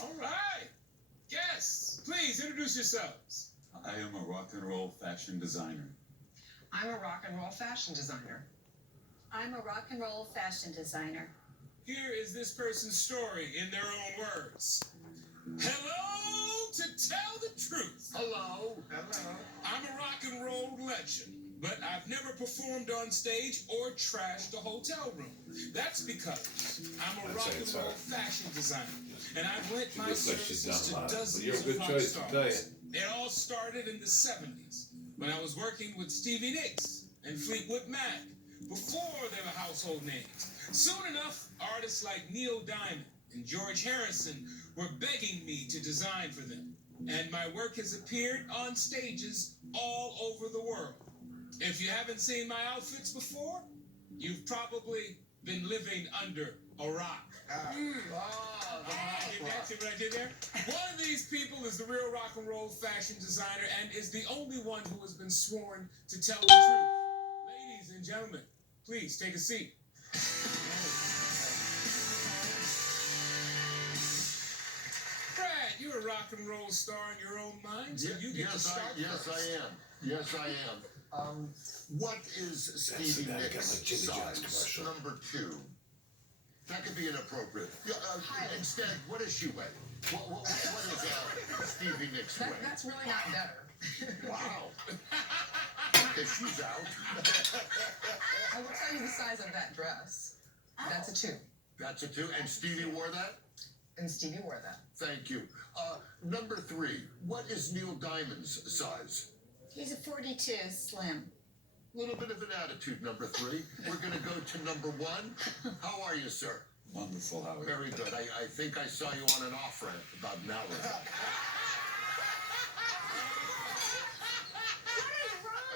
All right. Guests, please introduce yourselves. I am a rock and roll fashion designer. I'm a rock and roll fashion designer. I'm a rock and roll fashion designer. Here is this person's story in their own words. Hello, to tell the truth. Hello. Hello. I'm a rock and roll legend, but I've never performed on stage or trashed a hotel room. That's because I'm a rock and roll fashion designer, and I've lent my services to dozens of rock stars. It all started in the 70s when I was working with Stevie Nicks and Fleetwood Mac before they were household names. Soon enough, artists like Neil Diamond and George Harrison were begging me to design for them, and my work has appeared on stages all over the world. If you haven't seen my outfits before, you've probably been living under a rock. See what I did there? One of these people is the real rock and roll fashion designer and is the only one who has been sworn to tell the truth. Ladies and gentlemen, please take a seat. Brad, you're a rock and roll star in your own mind, so you get to start first. Yes, I am. What is Stevie Nicks' size? Number 2. That could be inappropriate. Instead, what does she weigh? What is Stevie Nicks' weight? That's really not better. Wow. Okay, she's out. I will tell you the size of that dress. That's a 2. That's a 2. And Stevie wore that? And Stevie wore that. Thank you. Number 3. What is Neil Diamond's size? He's a 42 slim. Little bit of an attitude, number 3. We're going to go to number 1. How are you, sir? Wonderful, Howard. Very good. I think I saw you on an off-ramp about an hour ago.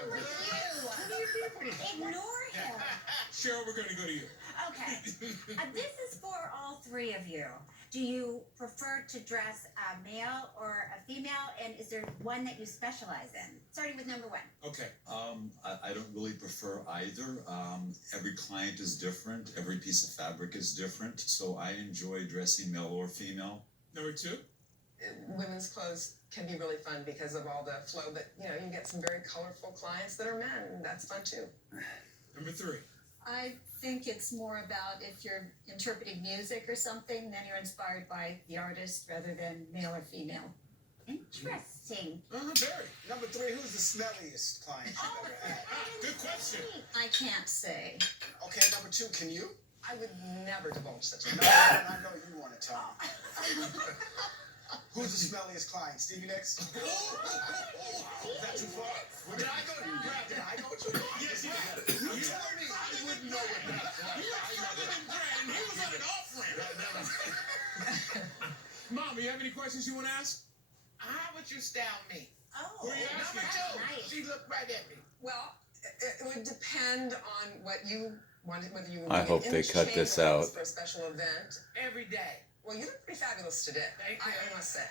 What is wrong with you? Ignore him. Cheryl, we're going to go to you. Okay. This is for all 3 of you. Do you prefer to dress a male or a female? And is there one that you specialize in? Starting with number 1. Okay. I don't really prefer either. Every client is different. Every piece of fabric is different. So I enjoy dressing male or female. Number 2. Women's clothes can be really fun because of all the flow, but you get some very colorful clients that are men, and that's fun too. Number 3. I think it's more about if you're interpreting music or something, then you're inspired by the artist rather than male or female. Interesting. Very. Number 3, who's the smelliest client you've ever had? Good question. I can't say. Okay, number 2, can you? I would never divulge such a No, I know you want to tell me. Who's the smelliest client? Stevie Nicks? Is that too far? Did I go to you? Did I go to you? Yes, you did. You told me I wouldn't know what that's like. He was further than Brad, and he was on an off-ramp. Mom, you have any questions you want to ask? How would you style me? Oh, Who are you asking? Number 2. nice. She looked right at me. Well, it would depend on what you wanted, whether you were I hope they cut this out. for a special event. Every day. Well, you look pretty fabulous today. Thank you. I must say.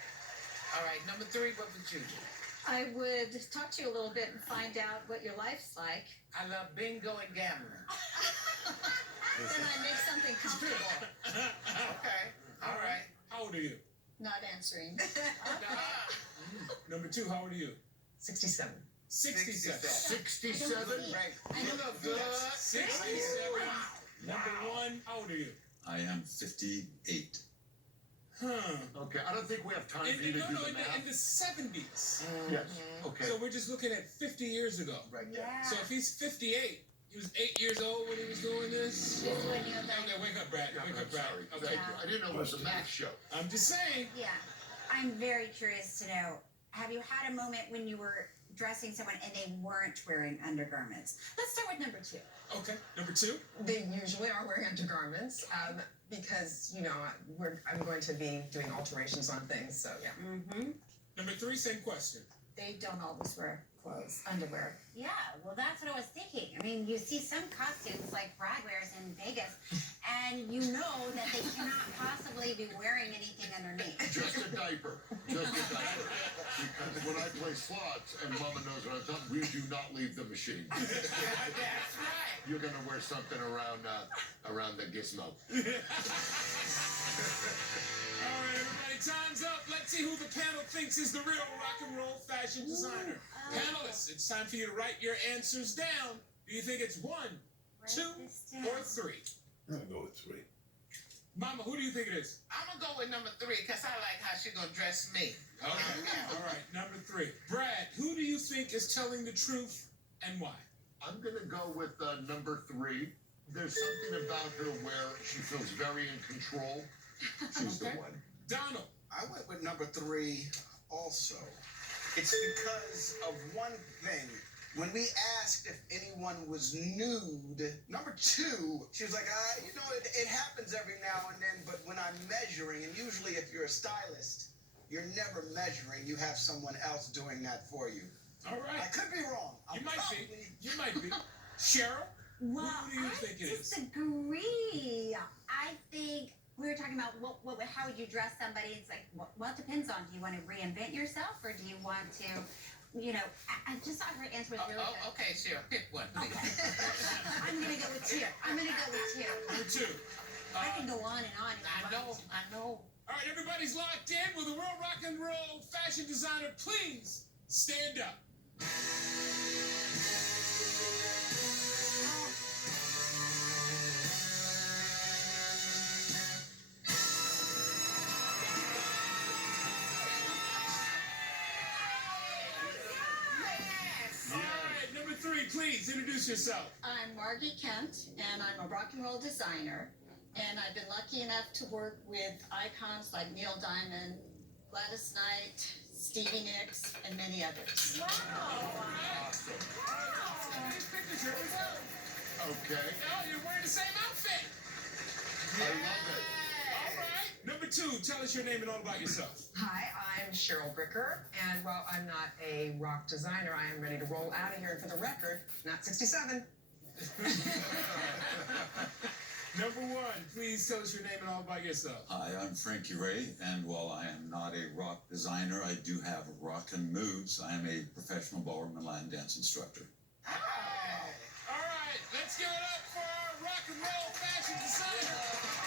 All right, number 3, what would you do? I would talk to you a little bit and find out what your life's like. I love bingo and gambling. Then I make something comfortable. Okay, all right. How old are you? Not answering. Number 2, how old are you? 67. 67. 67? Right. I You don't look see good. it. 67. Number 1, how old are you? I am 58. Huh. Okay, I don't think we have time In for you to do the the math. 70s. Yes, okay. So we're just looking at 50 years ago. Right there. Yeah. So if he's 58, he was 8 years old when he was doing this. Just when you're Okay, wake up, Brad. Yeah, Wake I'm up, Brad. sorry. Okay. Thank you. I didn't know it was a math show. I'm just saying. Yeah. I'm very curious to know, have you had a moment when you were dressing someone and they weren't wearing undergarments? Let's start with number 2. Okay. Number 2. They usually are wearing undergarments because, I'm going to be doing alterations on things, so yeah. Mm-hmm. Number 3, same question. They don't always wear clothes, underwear. Yeah, well, that's what I was thinking. I mean, you see some costumes like Brad wears in Vegas, and you know that they cannot possibly be wearing anything underneath. Just a diaper. Just a diaper. Because when I play slots, and Mama knows what I'm talking, we do not leave the machine. That's right. You're going to wear something around the gizmo. All right, everybody, time see who the panel thinks is the real rock and roll fashion designer. Panelists, it's time for you to write your answers down. Do you think it's 1, 2, or 3? I'm gonna go with 3. Mama, who do you think it is? I'm gonna go with number 3 because I like how she gonna dress me. Okay, all right, number 3. Brad, who do you think is telling the truth and why? I'm gonna go with number 3. There's something about her where she feels very in control. She's Okay. the one. Donald. I went with number 3 also. It's because of one thing. When we asked if anyone was nude, number 2, she was like, it happens every now and then, but when I'm measuring, and usually if you're a stylist, you're never measuring, you have someone else doing that for you. All I right. could be wrong. You might be. You might be. Cheryl? Well, Who do you think it I is? disagree. I think we were talking about how would you dress somebody? It's like, well, it depends on. Do you want to reinvent yourself, or do you want to, I just thought her answer was really good. Okay, Cheryl, pick one, please. Okay. I'm gonna go with 2. I'm gonna go with 2. Number 2. I can go on and on. if I you know, want. I know. All right, everybody's locked in. Will the real rock and roll fashion designer please stand up? Yes. All right, number 3, please introduce yourself. I'm Margie Kent, and I'm a rock and roll designer. And I've been lucky enough to work with icons like Neil Diamond, Gladys Knight, Stevie Nicks, and many others. All right. These pictures here we go. Okay. Oh, you're wearing the same outfit. I love it. All right. Number 2, tell us your name and all about yourself. Hi, I'm Cheryl Bricker, and while I'm not a rock designer, I am ready to roll out of here. And for the record, not 67. Number 1, please tell us your name and all about yourself. Hi, I'm Frankie Ray, and while I am not a rock designer, I do have rockin' moves. I am a professional ballroom and Latin dance instructor. All right, let's give it up for our rock and roll fashion designer.